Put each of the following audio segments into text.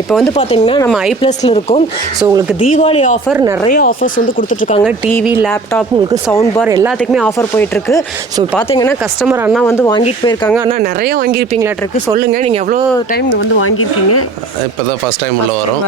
இப்போ வந்து பார்த்தீங்கன்னா நம்ம ஐ ப்ளஸில் இருக்கோம். ஸோ உங்களுக்கு தீபாவளி ஆஃபர் நிறைய ஆஃபர்ஸ் வந்து கொடுத்துட்ருக்காங்க. டிவி லேப்டாப் உங்களுக்கு சவுண்ட் பார் எல்லாத்துக்குமே ஆஃபர் போயிட்டுருக்கு ஸோ பார்த்தீங்கன்னா கஸ்டமர் அண்ணா வந்து வாங்கிட்டு போயிருக்காங்க. அண்ணா நிறைய வாங்கியிருப்பீங்களாட்டிருக்கு சொல்லுங்கள் நீங்கள் எவ்வளோ டைம் வந்து வாங்கியிருக்கீங்க? இப்போ தான் ஃபஸ்ட் டைம் உள்ள வரோம்.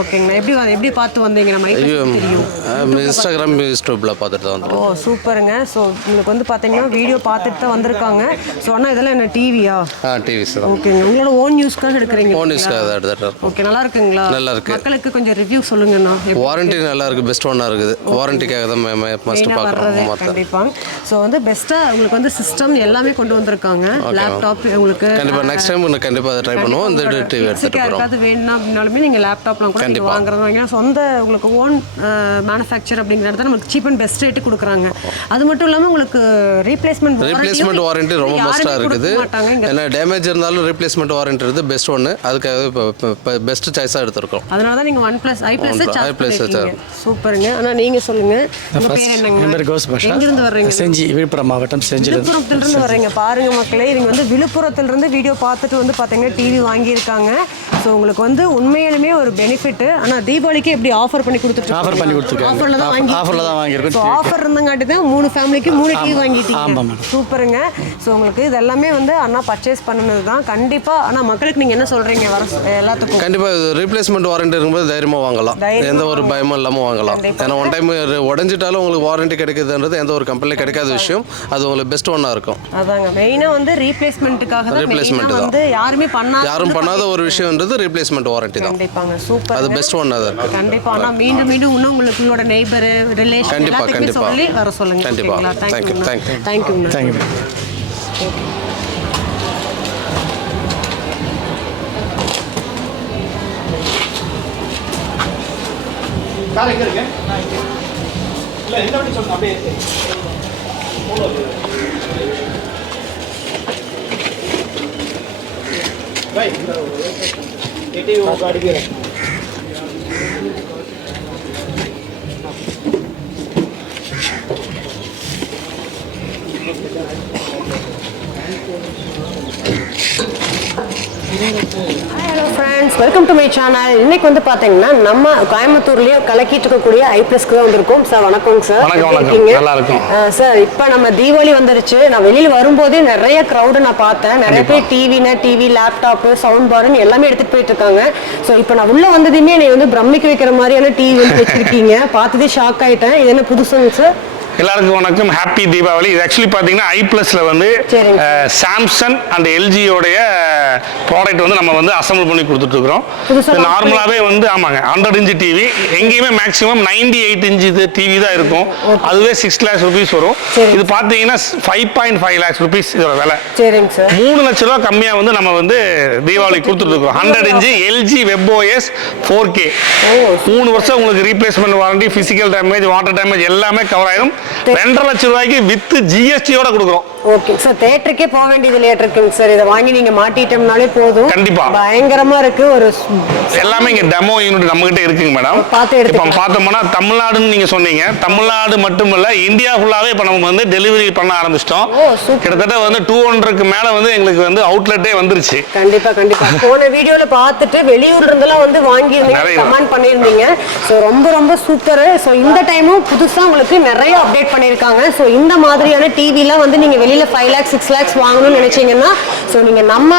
ஓகேங்கண்ணா. எப்படி எப்படி பார்த்து வந்தீங்க? நம்ம இன்ஸ்டாகிராம் யூடியூப்பில் பார்த்துட்டு தான் ஓ சூப்பருங்க. ஸோ உங்களுக்கு வந்து பார்த்தீங்கன்னா வீடியோ பார்த்துட்டு தான் வந்திருக்காங்க. ஸோ அண்ணா இதெல்லாம் என்ன டிவியா ஆ டிவிஸ் தான். ஓகேங்க. உங்களோட ஓன் யூஸ்க்காக எடுக்கிறீங்க ஃபோன் யூஸ்க்கு அதை எடுத்துகிட்டு இருக்கோம் ஓகே நல்லா இருக்குங்களா நல்லா இருக்கு. மக்களுக்கு கொஞ்சம் ரிவ்யூ சொல்லுங்கண்ணா. வாரண்டி நல்லா இருக்குது பெஸ்ட் ஒன்னாக இருக்குது. வாரண்டிக்காக தான் மஸ்ட் பார்க்குறோம். மற்ற கண்டிப்பாக ஸோ வந்து பெஸ்ட்டாக உங்களுக்கு வந்து சிஸ்டம் எல்லாமே கொண்டு வந்திருக்காங்க. லேப்டாப் உங்களுக்கு கண்டிப்பாக நெக்ஸ்ட் டைம் இன்னும் கண்டிப்பாக அதை ட்ரை பண்ணுவோம். இந்த டிவி எடுத்துகிட்டு போகிறோம் யாருக்காவது வேணும்னா அப்படின்னாலுமே நீங்கள் லேப்டாப்லாம் கூட வாங்குறது வாங்கினா சொந்த உங்களுக்கு ஓன் மேனுஃபேக்சர் அப்படிங்கிறது நமக்கு சீப் அண்ட் பெஸ்ட் ரேட்டு கொடுக்குறாங்க. அது மட்டும் இல்லாமல் உங்களுக்கு ரீப்ளேஸ்மெண்ட் ரீப்ளேஸ்மெண்ட் வாரண்டி ரொம்ப மஸ்ட்டாக இருக்குது. ஏன்னா டேமேஜ் இருந்தாலும் ரீப்ளேஸ்மெண்ட் வாரண்டி இருக்குது. பெஸ்ட் ஒன்று அதுக்காக இப்போ பெஸ்ட் சாய்ஸாக எடுத்திருக்கோம். அதனால தான் நீங்கள் one plus I plus iPlus பண்ணிருக்கீங்க சூப்பருங்க. ஆனால் நீங்கள் சொல்லுங்கள் உங்கள் பேர் என்னங்க? என் பேர் கௌஸ் பாஷா எங்கிருந்து வர்றீங்க? செஞ்சி விழுப்புரம் மாவட்டம் செஞ்சிலிருந்து விழுப்புரத்துலேருந்து வர்றீங்க. பாருங்க மக்களே இவங்க வந்து விழுப்புரத்துலேருந்து வீடியோ பார்த்துட்டு வந்து பார்த்தீங்கன்னா டிவி வாங்கியிருக்காங்க. ஸோ உங்களுக்கு வந்து உண்மையிலுமே ஒரு பெனிஃபிட் ஆனால் தீபாவளிக்கு எப்படி ஆஃபர் பண்ணி கொடுத்துட்டு ஆஃபர் பண்ணி கொடுத்துருக்காங்க. ஆஃபரில் தான் வாங்கி ஆஃபரில் தான் வாங்கியிருக்கோம். ஸோ ஆஃபர் இருந்தங்காட்டி தான் மூணு ஃபேமிலிக்கு மூணு டிவி வாங்கிட்டீங்க ஆமாம். சூப்பருங்க. ஸோ உங்களுக்கு இது எல்லாமே வந்து அண்ணா பர்ச்சேஸ் பண்ணுனது தான் கண்டிப்பாக ஆனால் மக்களுக்கு நீங்கள் என்ன சொல்கிறீங்க வர எல்லாத்துக்கும். கண்டிப்பாக ரீப்ளேஸ்மெண்ட் வாரண்டி இருக்கும்போது தைரியமாக வாங்கலாம். எந்த ஒரு பயமும் இல்லாமல் வாங்கலாம். ஏன்னா ஒன் டைம் உடஞ்சிட்டாலும் உங்களுக்கு வாரண்டி கிடைக்குதுன்றது எந்த ஒரு கம்பெனிலையும் கிடைக்காத விஷயம். அது உங்களுக்கு பெஸ்ட் ஒன்னாக இருக்கும். அதாங்க. மெயினாக வந்து ரீப்ளேஸ்மெண்ட்டுக்காக மெயினாக தான். வந்து யாருமே பண்ணாத யாரும் பண்ணாத ஒரு விஷயம்ன்றது ரீப்ளேஸ்மெண்ட் வாரண்டி தான். கண்டிப்பாங்க. சூப்பர் அது பெஸ்ட் தான் இருக்குது கண்டிப்பா. ஆனா மீண்டும் மீண்டும் இன்னும் உங்களுக்கு உங்களோட நெய்பர் ரிலேஷன் கண்டிப்பா, கண்டிப்பா. சொல்லி வர சொல்லுங்க. கண்டிப்பா. கார் எங்கே இருக்கு இல்லை எந்த வண்டி சொல்லுங்க அப்படியே भाई बेटे वो गाड़ी भी रखना Thank you. Hello friends welcome to my channel இன்னைக்கு வந்து பாத்தீங்கன்னா நம்ம கோயம்புத்தூர்லயே கலக்கிட்டு இருக்கக்கூடிய ஐ பிளஸ்க்கு தான் வந்திருக்கோம். சார் வணக்கம் சார். இருக்கீங்க? சார் இப்போ நம்ம தீபாவளி வந்துருச்சு. நான் வெளியில வரும்போதே நிறைய க்ரௌடு நான் பார்த்தேன். நிறைய பேர் டிவினா டிவி லேப்டாப் சவுண்ட் பார்னு எல்லாமே எடுத்துட்டு போயிட்டு இருக்காங்க ஸோ இப்போ நான் உள்ள வந்ததுமே என்னை வந்து பிரமிக்க வைக்கிற மாதிரியான டிவி வந்து வச்சிருக்கீங்க. பார்த்ததே ஷாக் ஆயிட்டேன். இது என்ன புதுசுங்க சார் எல்லாருக்கும் வணக்கம். ஹாப்பி தீபாவளி இது ஆக்சுவலி பார்த்தீங்கன்னா ஐ ப்ளஸில் வந்து. சாம்சங் அண்ட் எல்ஜியோடைய ப்ராடக்ட் வந்து நம்ம வந்து அசம்பிள் பண்ணி கொடுத்துட்ருக்குறோம். நார்மலாகவே வந்து ஆமாங்க ஹண்ட்ரட் இன்ச்சு டிவி எங்கேயுமே maximum ninety eight inch TV தான் இருக்கும். அதுவே சிக்ஸ் லேக்ஸ் ருபீஸ் வரும். இது பார்த்தீங்கன்னா five point five lakhs rupees இதோட விலை. மூணு லட்ச ரூபா கம்மியாக வந்து நம்ம வந்து தீபாவளி கொடுத்துட்ருக்கோம். Hundred inch LG web OS four K மூணு வருஷம் உங்களுக்கு replacement warranty physical damage water damage எல்லாமே கவர் ஆயிரும். ரெண்டரை லட்சம் ரூபாய்க்கு வித்து ஜிஎஸ்டியோட கொடுக்குறோம். ஓகே சார் தேட்டருக்கே போக வேண்டியது லேட் இருக்குங்க சார் இதை வாங்கி நீங்க மாட்டிட்டோம்னாலே போதும். கண்டிப்பா. பயங்கரமா இருக்கு ஒரு எல்லாமே இங்க டெமோ யூனிட் நம்ம கிட்ட இருக்குங்க மேடம் பார்த்து எடுத்துக்கலாம். பார்த்தோம்னா தமிழ்நாடுன்னு நீங்க சொன்னீங்க. தமிழ்நாடு மட்டும் இல்ல இந்தியா ஃபுல்லாவே இப்போ நம்ம வந்து டெலிவரி பண்ண ஆரம்பிச்சிட்டோம். கிட்டத்தட்ட வந்து டூ ஹண்ட்ரட்க்கு மேல வந்து எங்களுக்கு வந்து அவுட்லெட்டே வந்துருச்சு. கண்டிப்பா கண்டிப்பா. போன வீடியோல பார்த்துட்டு வெளியூர்ல இருந்தெல்லாம் வந்து நிறைய. கமெண்ட் பண்ணியிருந்தீங்க. ஸோ ரொம்ப ரொம்ப சூப்பர் ஸோ இந்த டைமும் புதுசா உங்களுக்கு நிறைய அப்டேட் பண்ணியிருக்காங்க. ஸோ இந்த மாதிரியான டிவிலாம் வந்து நீங்க வெளியில ஃபைவ் லேக்ஸ் சிக்ஸ் லேக்ஸ் வாங்கணும்னு நினைச்சீங்கன்னா ஸோ நீங்க நம்ம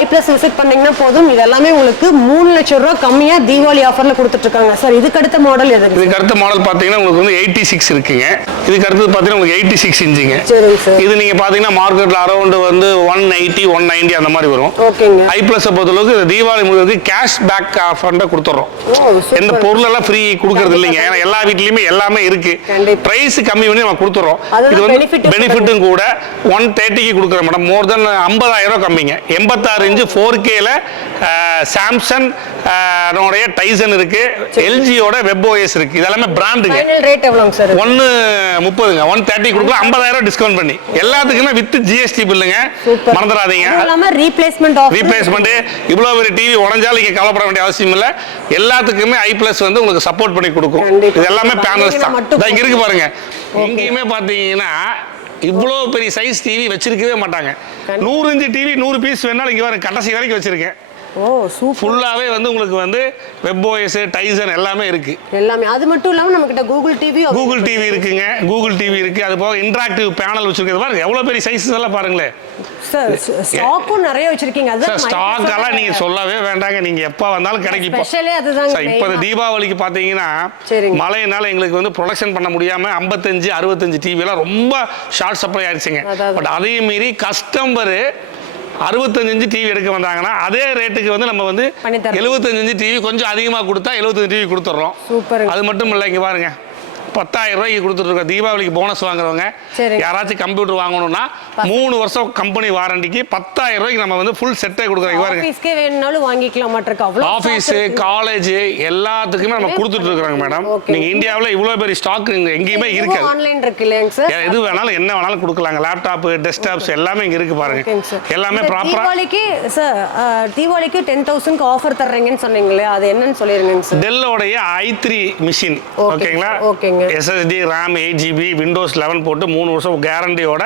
ஐ பிளஸ் விசிட் பண்ணீங்கன்னா போதும். இதெல்லாமே உங்களுக்கு மூணு லட்சம் ரூபா கம்மியா தீபாவளி ஆஃபர்ல கொடுத்துட்டு இருக்காங்க சார் இதுக்கு அடுத்த மாடல் எது? இதுக்கு அடுத்த மாடல் பார்த்தீங்கன்னா உங்களுக்கு வந்து எயிட்டி சிக்ஸ் இருக்குங்க. இதுக்கு அடுத்தது பார்த்தீங்கன்னா உங்களுக்கு எயிட்டி சிக்ஸ் இன்ச்சுங்க. சரிங்க சார் இது நீங்க பாத்தீங்கன்னா மார்க்கெட்ல அரௌண்ட் வந்து ஒன் எயிட்டி ஒன் நைன்டி அந்த மாதிரி வரும். ஓகேங்க. ஐ பிளஸ் பொறுத்தளவுக்கு இந்த தீபாவளி முழுவதுக்கு கேஷ் பேக் ஆஃபர்ண்ட கொடுத்துறோம் ஓ super. எந்த பொருள் எல்லாம் ஃப்ரீ கொடுக்கறது இல்லைங்க. ஏன்னா எல்லா வீட்லயுமே எல்லாமே இருக்கு. பிரைஸ் கம்மி பண்ணி நம்ம கொடுத்துறோம் அதுதான் இது வந்து பெனிஃபிட்டும் கூட. ஒன் தேர்ட்டிக்கு கொடுக்குறோம் மேடம் மோர் தென் ஐம்பதாயிரம் கம்மிங்க. எண்பத்தாறு இன்ச்சு ஃபோர் கேல சாம்சங் உடைய டைசன் இருக்கு. எல்ஜியோட வெப் ஓஎஸ் இருக்கு. இதெல்லாமே பிராண்டுங்க ரேட் எவ்வளோங்க சார் ஒன்னு முப்பதுங்க. ஒன் தேர்ட்டி கொடுக்கலாம் ஐம்பதாயிரம் டிஸ்கவுண்ட் பண்ணி. எல்லாத்துக்குமே வித் ஜிஎஸ்டி பில்லுங்க. மறந்துடாதீங்க. ரீப்ளேஸ்மெண்ட் ரீப்ளேஸ்மெண்ட் இவ்வளோ ஒரு டிவி உடஞ்சாலும் நீங்க கவலைப்பட வேண்டிய அவசியம் இல்லை. எல்லாத்துக்குமே ஐ பிளஸ் வந்து உங்களுக்கு சப்போர்ட் பண்ணி கொடுக்கும். இது எல்லாமே பேனல்ஸ் தான். இங்க இருக்கு பாருங்க. எங்கேயுமே பார்த்தீங்கன்னா இவ்வளோ பெரிய சைஸ் டிவி வச்சிருக்கவே மாட்டாங்க. நூறு இன்ச்சு டிவி நூறு பீஸ் வேணாலும் இங்கே வர கடைசி வரைக்கும் வச்சிருக்கேன். Oh super. ஃபுல்லாகவே வந்து உங்களுக்கு வந்து வெப்ஓஎஸ் டைசன் எல்லாமே இருக்கு. எல்லாமே. அது மட்டும் இல்லாம நம்ம கிட்ட கூகுள் டிவி கூகுள் டிவி இருக்குங்க. கூகுள் டிவி இருக்கு. அது போக இன்டராக்டிவ் பேனல் வச்சிருக்கிறது பாருங்க எவ்வளோ பெரிய சைஸஸ் எல்லாம் பாருங்களேன். ஸ்டாக்கும் நிறைய வச்சிருக்கீங்க சார் அதுதான் ஸ்டாக் எல்லாம் நீங்க சொல்லவே வேண்டாங்க நீங்க எப்போ வந்தாலும் கிடைக்கும் ஸ்பெஷலே சார் இப்போ. தீபாவளிக்கு பார்த்தீங்கன்னா சரிங்க. மழையினால எங்களுக்கு வந்து ப்ரொடக்ஷன் பண்ண முடியாம ஐம்பத்தஞ்சு அறுபத்தஞ்சு டிவிலாம் ரொம்ப ஷார்ட் சப்ளை ஆயிடுச்சுங்க அதான். பட் அதையும் மீறி கஸ்டமரு அறுபத்தஞ்சு டிவி எடுக்க வந்தாங்கன்னா அதே ரேட்டுக்கு வந்து நம்ம வந்து. எழுபத்தஞ்சு டிவி கொஞ்சம் அதிகமாக கொடுத்தா எழுபத்தஞ்சு டிவி கொடுத்துட்றோம். அது மட்டும் இல்லை இங்கே பாருங்க பத்தாயிரம் ரூபாய்க்கு கொடுத்துட்ருக்கோம் தீபாவளிக்கு போனஸ் வாங்குறவங்க. யாராச்சும் கம்ப்யூட்டர் வாங்கணும்னா மூணு வருஷம் கம்பெனி வாரண்டிக்கு பத்தாயிரம் ரூபாய்க்கு நம்ம வந்து ஃபுல் செட்டே கொடுக்குறோம் பாருங்க. வேணும்னாலும் வாங்கிக்கலாம் ஆஃபீஸ் காலேஜ் எல்லாத்துக்குமே நம்ம கொடுத்துட்டு இருக்கிறோங்க மேடம் Okay. நீங்க இந்தியாவில் இவ்வளோ பெரிய ஸ்டாக் இங்க எங்கேயுமே இருக்காது. ஆன்லைன் இருக்கு இல்லையாங்க சார் எது வேணாலும் என்ன வேணாலும் கொடுக்கலாங்க. லேப்டாப் டெஸ்க்டாப்ஸ் எல்லாமே இங்க இருக்கு பாருங்க. எல்லாமே இந்த ப்ராப்பரா தீபாவளிக்கு சார் தீபாவளிக்கு டென் தௌசண்ட்க்கு ஆஃபர் தர்றீங்கன்னு சொன்னீங்களே அது என்னன்னு சொல்லிருங்க சார் டெல்லோடைய ஐ த்ரீ மிஷின் ஓகேங்களா ஓகேங்க. SSD RAM eight GB Windows eleven போட்டு மூணு வருஷம் கேரண்டியோட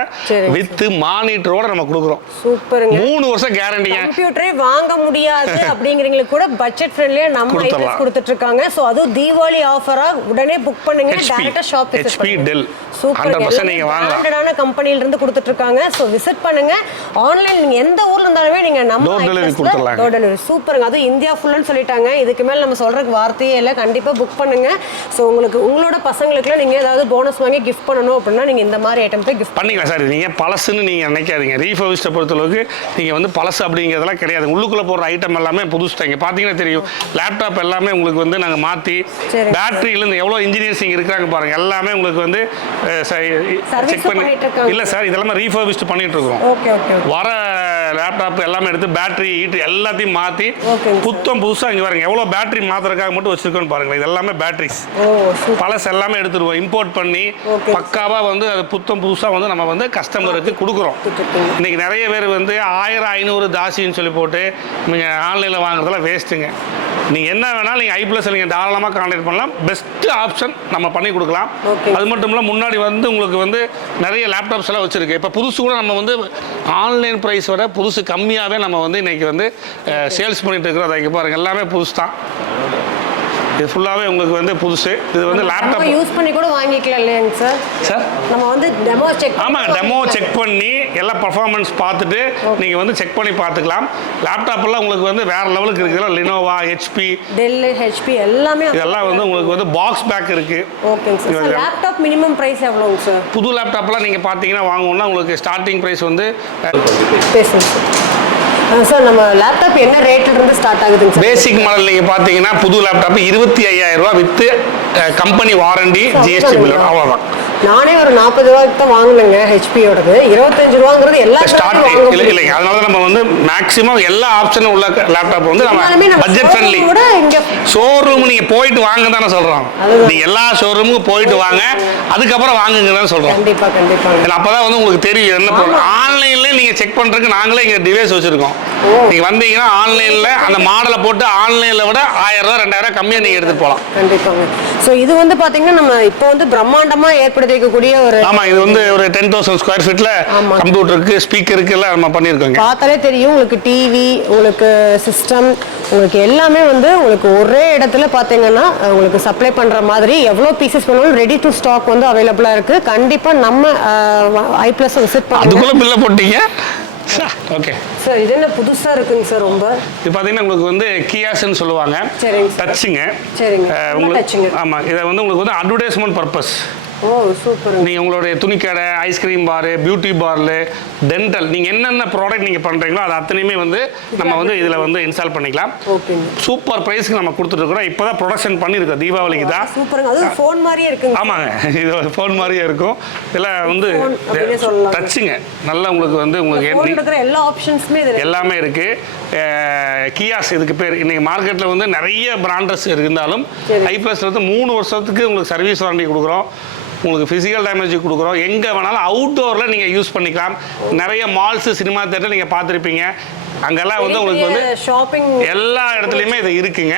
வித் மானிட்டரோட நம்ம கொடுக்குறோம். சூப்பருங்க. மூணு வருஷம் கேரண்டிங்க கம்ப்யூட்டரே வாங்க முடியாது அப்படிங்கிறவங்களுக்கு கூட பட்ஜெட் ஃப்ரெண்ட்லியா நம்ம கொடுத்துடலாம். ஐட்டம்ஸ் கொடுத்துட்டு இருக்காங்க சோ அதுவும் தீபாவளி ஆஃபரா உடனே புக் பண்ணுங்க. டைரக்டா ஷாப் HP, Dell. சூப்பர் 100% நீங்க வாங்கலாம். கம்பெனில இருந்து கொடுத்துட்டு இருக்காங்க சோ விசிட் பண்ணுங்க. ஆன்லைன் நீங்க எந்த ஊர்ல இருந்தாலுமே நீங்க நம்ம delivery ஐட்டம்ஸ்ல கொடுத்துடலாங்க. டோர் டெலிவரி சூப்பருங்க. அதுவும் இந்தியா ஃபுல்லுன்னு சொல்லிட்டாங்க. இதுக்கு மேல நம்ம சொல்றதுக்கு வார்த்தையே இல்லை. கண்டிப்பா புக் பண்ணுங்க. சோ உங்களுக்கு உங்களோட பசங்களுக்குலாம் நீங்க ஏதாவது போனஸ் வாங்கி கிஃப்ட் பண்ணணும் அப்படின்னா நீங்க இந்த மாதிரி ஐட்டம் போய் கிஃப்ட் பண்ணிக்கலாம் சார். நீங்கள் பழசுன்னு நீங்கள் நினைக்காதீங்க. ரீஃபர்விஸ்ட்டை பொறுத்தளவுக்கு நீங்கள் வந்து பழசு அப்படிங்கிறதெல்லாம் கிடையாது. உள்ளுக்குள்ளே போடுற ஐட்டம் எல்லாமே புதுசு தான். இங்கே பார்த்தீங்கன்னா தெரியும். லேப்டாப் எல்லாமே உங்களுக்கு வந்து நாங்கள் மாற்றி. பேட்டரியிலேருந்து எவ்வளோ இன்ஜினியர்ஸ் இங்கே இருக்கிறாங்க பாருங்கள் எல்லாமே உங்களுக்கு வந்து செக் பண்ணி. இல்லை சார் இதெல்லாமே ரீஃபர்விஸ்ட் இருக்கிறோம் ஓகே ஓகே வர லேப்டாப் எல்லாமே எடுத்து பேட்டரி ஹீட் எல்லாத்தையும் மாற்றி. புத்தம் புதுசாக இங்கே பாருங்க. எவ்வளோ பேட்டரி மாற்றுறதுக்காக மட்டும் வச்சுருக்கோன்னு பாருங்களேன். இது எல்லாமே பேட்டரிஸ் பழசு எல்லாமே எடுத்துருவோம் இம்போர்ட் பண்ணி Okay. பக்காவா வந்து அது புத்தம் புதுசா வந்து நம்ம வந்து கஸ்டமருக்கு கொடுக்குறோம். இன்னைக்கு நிறைய பேர் வந்து ஆயிரம் ஐநூறு தாசின்னு சொல்லி போட்டு நீங்க ஆன்லைனில் வாங்குறதெல்லாம் வேஸ்ட்டுங்க நீங்க என்ன வேணாலும் நீங்க ஐ ப்ளஸ் நீங்க தாராளமாக கான்டாக்ட் பண்ணலாம். பெஸ்ட் ஆப்ஷன் நம்ம பண்ணி கொடுக்கலாம். அது மட்டும் இல்லை முன்னாடி வந்து உங்களுக்கு வந்து நிறைய லேப்டாப்ஸ் எல்லாம் வச்சிருக்கு. இப்போ புதுசு கூட நம்ம வந்து ஆன்லைன் ப்ரைஸ் விட புதுசு கம்மியாகவே நம்ம வந்து இன்னைக்கு வந்து சேல்ஸ் பண்ணிட்டு இருக்கிறோம். அதை இங்கே பாருங்க எல்லாமே புதுசு தான் இது ஃபுல்லாகவே உங்களுக்கு வந்து புதுசு. இது வந்து லேப்டாப் யூஸ் பண்ணி கூட வாங்கிக்கலாம் இல்லையாங்க சார் சார் நம்ம வந்து டெமோ செக் ஆமாங்க டெமோ செக் பண்ணி எல்லா பர்ஃபார்மன்ஸ் பார்த்துட்டு நீங்கள் வந்து செக் பண்ணி பார்த்துக்கலாம். லேப்டாப் எல்லாம் உங்களுக்கு வந்து வேற லெவலுக்கு இருக்குதுல லினோவா ஹெச்பி டெல் ஹெச்பி எல்லாமே இதெல்லாம் வந்து உங்களுக்கு வந்து பாக்ஸ் பேக் இருக்கு. ஓகேங்க சார் லேப்டாப் மினிமம் பிரைஸ் எவ்வளோங்க சார் புது லேப்டாப்லாம் நீங்கள் பார்த்தீங்கன்னா வாங்கணும்னா உங்களுக்கு ஸ்டார்டிங் ப்ரைஸ் வந்து பேசுங்க சார் சார் நம்ம லேப்டாப் என்ன ரேட்ல இருந்து ஸ்டார்ட் ஆகுதுங்க சார் பேசிக் மாடல் நீங்கள் பார்த்தீங்கன்னா புது லேப்டாப் இருபத்தி ஐயாயிரம் ரூபா வித்து கம்பெனி வாரண்டி ஜிஎஸ்டி பில் அவ்வளோதான் நானே ஒரு நாற்பது ரூபாய்க்கு தான் வாங்கினேங்க ஹெச்பியோடது இருபத்தஞ்சு ரூபாங்கிறது எல்லா ஸ்டார்ட் இல்லை. இல்லைங்க. அதனால நம்ம வந்து மேக்ஸிமம் எல்லா ஆப்ஷனும் உள்ள லேப்டாப் வந்து நம்ம பட்ஜெட் ஃப்ரெண்ட்லி ஷோரூம் நீங்க போயிட்டு வாங்க தானே சொல்றோம். அதுதான். நீங்க எல்லா ஷோரூமுக்கு போயிட்டு வாங்க. அதுக்கப்புறம் வாங்குங்க தான் சொல்றோம். கண்டிப்பா கண்டிப்பாங்க ஏன்னா அப்பதான் வந்து உங்களுக்கு தெரியும் என்ன பொருள் ஆன்லைன்ல நீங்க செக் பண்றதுக்கு நாங்களே இங்க டிவைஸ் வச்சிருக்கோம். ஓ. நீங்க வந்தீங்கன்னா ஆன்லைன்ல அந்த மாடலை போட்டு ஆன்லைன்ல விட ஆயிரம் ரூபாய் ரெண்டாயிரம் ரூபாய் கம்மியா நீங்க எடுத்துட்டு போகலாம் கண்டிப்பாங்க. ஸோ இது வந்து பாத்தீங்கன்னா நம்ம இப்போ வந்து பிரம்மாண்டமா ஏற்படுத்திக்கக்கூடிய ஒரு ஆமா இது வந்து ஒரு டென் தௌசண்ட் ஸ்கொயர் ஃபீட்ல ஆமா. கம்ப்யூட்டருக்கு ஸ்பீக்கருக்கு எல்லாம் நம்ம பண்ணியிருக்கோங்க. பார்த்தாலே தெரியும் உங்களுக்கு டிவி உங்களுக்கு சிஸ்டம் உங்களுக்கு எல்லாமே வந்து உங்களுக்கு ஒரே இடத்துல பார்த்தீங்கன்னா உங்களுக்கு சப்ளை பண்ற மாதிரி எவ்வளோ பீசஸ் வேணாலும் ரெடி டு ஸ்டாக் வந்து அவைலபிளா இருக்கு. கண்டிப்பா நம்ம ஐ பிளஸ் விசிட் பண்ணுங்க அதுக்குள்ள பில்ல போட்டீங்க? ஓகே சார் இது என்ன புதுசா இருக்குங்க சார் ரொம்ப இது பார்த்தீங்கன்னா உங்களுக்கு வந்து கியாஸ்ன்னு சொல்லுவாங்க சரிங்க சார். டச்சுங்க சரிங்க. உங்களுக்கு. ஆமாம் இதை வந்து உங்களுக்கு வந்து அட்வர்டைஸ்மெண்ட் பர்பஸ் ஓ சூப்பர் நீங்கள் உங்களுடைய துணிக்கடை ஐஸ்கிரீம் பாரு பியூட்டி பார்லு டென்டல் நீங்கள் என்னென்ன ப்ராடக்ட் நீங்கள் பண்ணுறீங்களோ அது அத்தனையுமே வந்து நம்ம வந்து இதில் வந்து இன்ஸ்டால் பண்ணிக்கலாம். சூப்பர் ப்ரைஸ்க்கு நம்ம கொடுத்துட்ருக்குறோம் இப்போ தான் ப்ரொடக்ஷன் பண்ணியிருக்கோம். தீபாவளிக்கு தான். சூப்பருங்க அதுவும் ஃபோன் மாதிரியே இருக்குங்க. ஆமாங்க. இது ஃபோன் மாதிரியே இருக்கும். இதில் வந்து. டச்சுங்க நல்லா உங்களுக்கு வந்து உங்களுக்கு எல்லா ஆப்ஷன்ஸுமே எல்லாமே இருக்கு. அஹ், கியாஸ் இதுக்கு பேர். இன்னைக்கு மார்க்கெட்டில் வந்து நிறைய பிராண்டஸ் இருந்தாலும் சரி. ஐ ப்ளஸ் வந்து மூணு வருஷத்துக்கு உங்களுக்கு சர்வீஸ் வாரண்டி கொடுக்குறோம். உங்களுக்கு ஃபிசிக்கல் டேமேஜ் கொடுக்குறோம். எங்கே வேணாலும் அவுட்டோரில் நீங்கள் யூஸ் பண்ணிக்கலாம். நிறைய மால்ஸு சினிமா தேட்டர் நீங்கள் பார்த்துருப்பீங்க. அங்கெல்லாம் வந்து உங்களுக்கு வந்து ஷாப்பிங் எல்லா இடத்துலையுமே இது இருக்குங்க.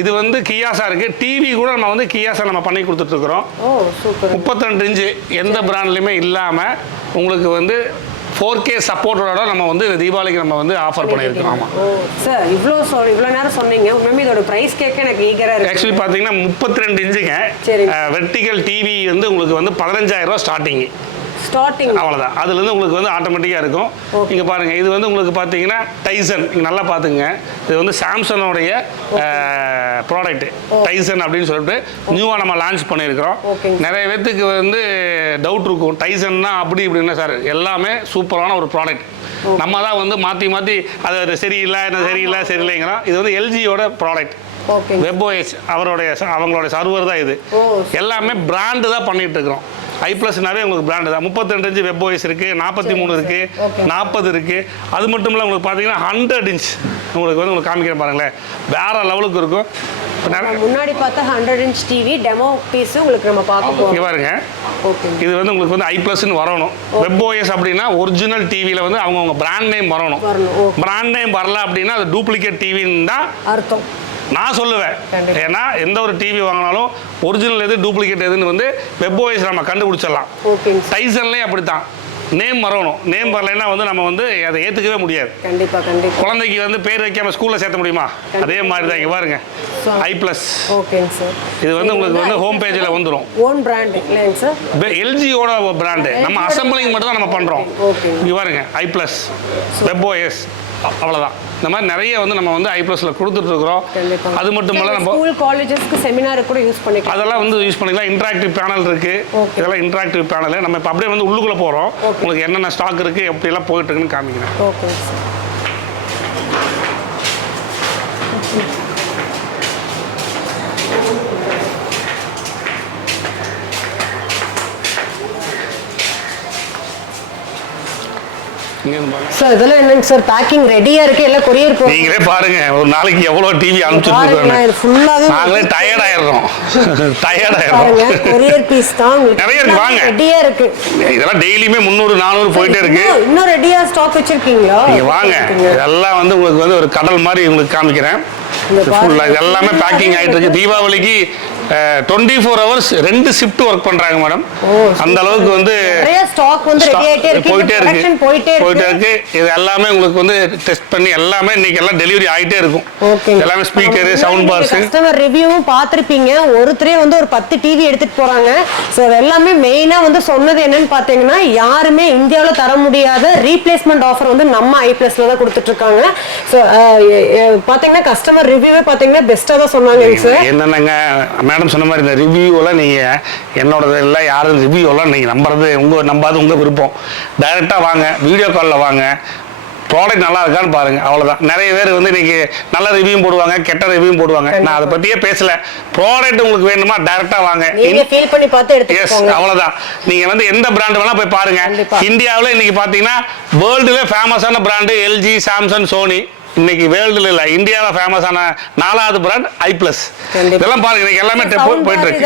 இது வந்து கியாஸா இருக்கு. டிவி கூட நம்ம வந்து கியாஸா நம்ம பண்ணி கொடுத்துட்ருக்குறோம் முப்பத்திரெண்டு இன்ச்சு எந்த பிராண்ட்லையுமே இல்லாமல் உங்களுக்கு வந்து ஃபோர் கே சப்போர்ட்டோட நம்ம வந்து தீபாவளிக்கு நம்ம வந்து ஆஃபர் பண்ணியிருக்கோம் ஆமாம் சார் இவ்வளோ சொ இவ்வளோ நேரம் சொன்னீங்க. உண்மையுமே இதோட ப்ரைஸ் கேட்க எனக்கு ஈகராக இருக்கு. ஆக்சுவலி பார்த்தீங்கன்னா முப்பத்தி ரெண்டு இன்ச்சுங்க. வெர்டிகல் டிவி வந்து உங்களுக்கு வந்து பதினஞ்சாயிரம் ரூபா ஸ்டார்டிங் ஸ்டார்டிங் அவ்வளோதான் அதுலேருந்து உங்களுக்கு வந்து ஆட்டோமேட்டிக்காக இருக்கும். இங்கே பாருங்கள் இது வந்து உங்களுக்கு பார்த்தீங்கன்னா டைசன் நல்லா பார்த்துங்க இது வந்து சாம்சங்கோடைய ப்ராடக்ட் டைசன் அப்படின்னு சொல்லிட்டு நியூவாக நம்ம லான்ச் பண்ணியிருக்கிறோம். நிறைய பேர்த்துக்கு வந்து டவுட் இருக்கும். டைசன்னா அப்படி இப்படின்னா சார் எல்லாமே சூப்பரான ஒரு ப்ராடக்ட் நம்ம தான் வந்து மாற்றி மாற்றி அது சரியில்லை என்ன சரியில்லை சரியில்லைங்கிறோம் இது வந்து எல்ஜியோட ப்ராடக்ட் ஓகே வெப்ஓஎஸ் அவருடைய அவங்களுடைய சர்வர் தான் இது. ஓ. எல்லாமே பிராண்டு தான் பண்ணிட்டு இருக்கிறோம். ஐ ப்ளஸ்னாவே உங்களுக்கு பிராண்டு தான். முப்பத்தி இன்ச்சு வெப்ஓஎஸ் இருக்கு நாற்பத்தி மூணு இருக்கு Okay. நாற்பது இருக்கு. அது மட்டும் இல்லை உங்களுக்கு பார்த்தீங்கன்னா ஹண்ட்ரட் இன்ச் உங்களுக்கு வந்து உங்களுக்கு காமிக்கிறேன் பாருங்களேன். வேற லெவலுக்கு இருக்கும். முன்னாடி பார்த்தா hundred inch TV demo piece உங்களுக்கு நம்ம பார்க்க இங்க பாருங்க. ஓகே இது வந்து உங்களுக்கு வந்து ஐ ப்ளஸ்ன்னு வரணும். வெப்ஓஎஸ் அப்படின்னா ஒரிஜினல் டிவியில் வந்து அவங்கவுங்க பிராண்ட் நேம் வரணும். பிராண்ட் நேம் வரல அப்படின்னா அது டூப்ளிகேட் டிவின்னு தான் அர்த்தம். நான் சொல்லுவேன். ஏன்னா எந்த ஒரு டிவி வாங்கினாலும் ஒரிஜினல் எது டூப்ளிகேட் எதுன்னு வந்து வெப்ஓஎஸ் நம்ம கண்டுபிடிச்சிடலாம். டைசன்லேயும் அப்படி தான் நேம் வரணும். நேம் வரலைன்னா வந்து நம்ம வந்து அதை ஏற்றுக்கவே முடியாது. கண்டிப்பா கண்டிப்பா. குழந்தைக்கு வந்து பேர் வைக்காம ஸ்கூலில் சேர்த்த முடியுமா? அதே மாதிரி தான் இங்கே பாருங்க. ஐ ப்ளஸ் ஓகேங்க சார் இது வந்து உங்களுக்கு வந்து ஹோம் பேஜில் வந்துடும் ஓன் பிராண்ட் இல்லைங்க சார் எல்ஜியோட பிராண்டு நம்ம அசம்பிளிங் மட்டும் தான் நம்ம பண்ணுறோம். இங்கே பாருங்க. ஐ ப்ளஸ் வெப்ஓஎஸ் அவ்வளோதான் இந்த மாதிரி நிறைய வந்து நம்ம வந்து ஐ ப்ளஸில் கொடுத்துட்ருக்குறோம். அது மட்டும் இல்லை நம்ம ஸ்கூல் காலேஜஸ்க்கு செமினார் கூட யூஸ் பண்ணிக்கலாம். அதெல்லாம் வந்து யூஸ் பண்ணிக்கலாம். இன்ட்ராக்டிவ் பேனல் இருக்கு. Okay. இதெல்லாம் இன்ட்ராக்டிவ் பேனல் நம்ம இப்போ அப்படியே வந்து உள்ளுக்குள்ள போறோம். உங்களுக்கு என்னென்ன ஸ்டாக் இருக்கு எப்படி எல்லாம் போயிட்டு இருக்குன்னு காமிக்கிறேன் ஓகேங்க சார் இதெல்லாம் என்னங்க சார் பேக்கிங் ரெடியா இருக்கு எல்லாம் கொரியர் நீங்களே பாருங்க ஒரு நாளைக்கு எவ்வளவு டிவி அனுப்பிச்சிருக்கோம் ஃபுல்லாவே நாங்களே டயர்ட் ஆயிடுறோம். டயர்ட் ஆயிடுறோம். கொரியர் பீஸ் தான் நிறைய இருக்கு, வாங்க. ரெடியா இருக்கு. இதெல்லாம் டெய்லியுமே முந்நூறு நானூறு போயிட்டே இருக்கு. இன்னும் ரெடியா ஸ்டாக் வச்சிருக்கீங்களா? நீங்க வாங்க. இதெல்லாம் வந்து உங்களுக்கு வந்து ஒரு கடல் மாதிரி உங்களுக்கு காமிக்கிறேன். இது எல்லாமே பேக்கிங் ஆயிட்டு இருக்கு. தீபாவளிக்கு டுவெண்ட்டி ஃபோர் ஹவர்ஸ் ரெண்டு ஷிஃப்ட் ஒர்க் பண்றாங்க மேடம் அந்த அளவுக்கு வந்து நிறைய ஸ்டாக் வந்து போயிட்டே இருக்கு. போயிட்டே இருக்கு. இது எல்லாமே உங்களுக்கு வந்து டெஸ்ட் பண்ணி எல்லாமே இன்னைக்கு எல்லாம் டெலிவரி ஆயிட்டே இருக்கும். எல்லாமே ஸ்பீக்கரு சவுண்ட் பார்ஸ் கஸ்டமர் ரிவ்யூவும் பார்த்திருப்பீங்க. ஒருத்தரே வந்து ஒரு பத்து டிவி எடுத்துட்டு போறாங்க. ஸோ எல்லாமே மெயினா வந்து சொன்னது என்னன்னு பாத்தீங்கன்னா யாருமே இந்தியாவுல தர முடியாத ரீப்ளேஸ்மெண்ட் ஆஃபர் வந்து நம்ம ஐ பிளஸ்ல தான் கொடுத்துட்டு இருக்காங்க. ஸோ பாத்தீங்கன்னா கஸ்டமர் ரிவ்யூவே பாத்தீங்கன்னா பெஸ்டா தான் சொன்னாங்க சார் என்னென்னங்க மேடம் சொன்ன மாதிரி இந்த ரிவ்யூலாம் நீங்கள் என்னோடது இல்லை யாரும் ரிவ்யூலாம் நீங்கள் நம்புறது உங்கள் நம்பாது உங்கள் விருப்பம். டைரெக்டாக வாங்க வீடியோ காலில் வாங்க. ப்ராடக்ட் நல்லா இருக்கான்னு பாருங்க அவ்வளவுதான். நிறைய பேர் வந்து இன்னைக்கு நல்ல ரிவ்யூ போடுவாங்க கெட்ட ரிவ்யூ போடுவாங்க. நான் அதை பத்தியே பேசல. ப்ராடக்ட் உங்களுக்கு வேணுமா? டைரக்டா வாங்க. ஃபீல் பண்ணி பார்த்து எஸ் போங்க. அவ்வளவுதான். நீங்க வந்து எந்த பிராண்ட் வேணா போய் பாருங்க. கண்டிப்பா. இந்தியாவுல இன்னைக்கு பாத்தீங்கன்னா வேர்ல்டுல ஃபேமஸான பிராண்டு எல்ஜி சாம்சங் சோனி இன்னைக்கு வேர்ல்டுல இல்ல இந்தியாவில் ஃபேமஸான நாலாவது பிராண்ட் ஐ பிளஸ். இதெல்லாம் பாருங்க இன்னைக்கு எல்லாமே Sound டெப் bar போயிட்டு இருக்கு.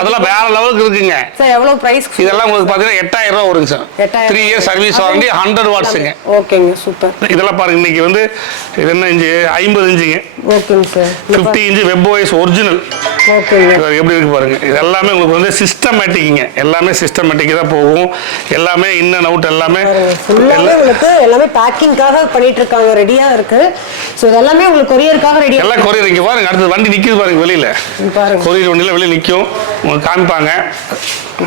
அதெல்லாம் வேற லெவலுக்கு இருக்குங்க. சார் எவ்வளவு பிரைஸ் இதெல்லாம் உங்களுக்கு பாத்தீங்கன்னா எட்டாயிரம் ரூபா வருங்க sir 8000 three years service warranty hundred வாட்ஸுங்க ஓகேங்க சூப்பர் இதெல்லாம் பாருங்க இன்னைக்கு வந்து இது என்ன இன்ச்சு? ஐம்பது இன்ச்சுங்க. ஓகேங்க sir fifty inch web OS original எப்படி இருக்கு பாருங்க இது எல்லாமே உங்களுக்கு வந்து சிஸ்டமேட்டிக்ங்க எல்லாமே சிஸ்டமேட்டிக் தான் போகும். எல்லாமே இன் அண்ட் அவுட் எல்லாமே எல்லாம் உங்களுக்கு எல்லாமே பேக்கிங்காக பண்ணிட்டு இருக்காங்க ரெடியா இருக்கு. கொடுக்குறாரு ஸோ இதெல்லாமே உங்களுக்கு கொரியருக்காக ரெடி எல்லாம் கொரியர் இங்கே பாருங்க அடுத்து வண்டி நிற்கிது பாருங்க வெளியில். பாருங்க. கொரியர் வண்டியில் வெளியில் நிக்கும். உங்களுக்கு காமிப்பாங்க.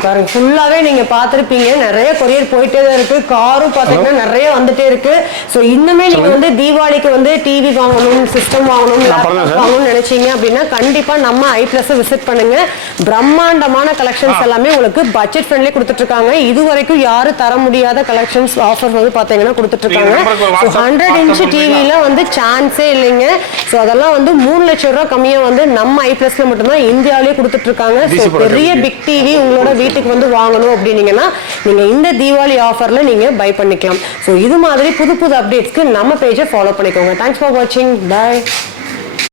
பாருங்க ஃபுல்லாவே நீங்க பார்த்துருப்பீங்க. நிறைய கொரியர் போயிட்டே தான் இருக்கு. காரும் பாத்தீங்கன்னா நிறைய வந்துட்டே இருக்கு. ஸோ இன்னுமே நீங்க வந்து தீபாவளிக்கு வந்து டிவி வாங்கணும் சிஸ்டம் வாங்கணும் வாங்கணும்னு நினைச்சீங்க அப்படின்னா கண்டிப்பா நம்ம ஐ ப்ளஸ் விசிட் பண்ணுங்க. பிரம்மாண்டமான கலெக்ஷன்ஸ் எல்லாமே உங்களுக்கு பட்ஜெட் ஃப்ரெண்ட்லி கொடுத்துட்டு இருக்காங்க இது வரைக்கும் யாரும் தர முடியாத கலெக்ஷன்ஸ் ஆஃபர் வந்து பாத்தீங்கன்னா கொடுத்துட்டு இருக்காங்க ஹண்ட்ரட் இன்ச்சு டிவியில டிவில வந்து சான்ஸே இல்லைங்க. ஸோ அதெல்லாம் வந்து மூணு லட்சம் ரூபாய் கம்மியா வந்து நம்ம ஐ பிளஸ்ல மட்டும்தான் இந்தியாவிலேயே கொடுத்துட்டு இருக்காங்க ஸோ பெரிய. பிக் டிவி உங்களோட வீட்டுக்கு வந்து வாங்கணும் அப்படின்னீங்கன்னா நீங்க இந்த தீபாவளி ஆஃபர்ல நீங்க பை பண்ணிக்கலாம். ஸோ இது மாதிரி புது புது அப்டேட்ஸ்க்கு நம்ம பேஜை ஃபாலோ பண்ணிக்கோங்க. தேங்க்ஸ் ஃபார் வாட்சிங் பை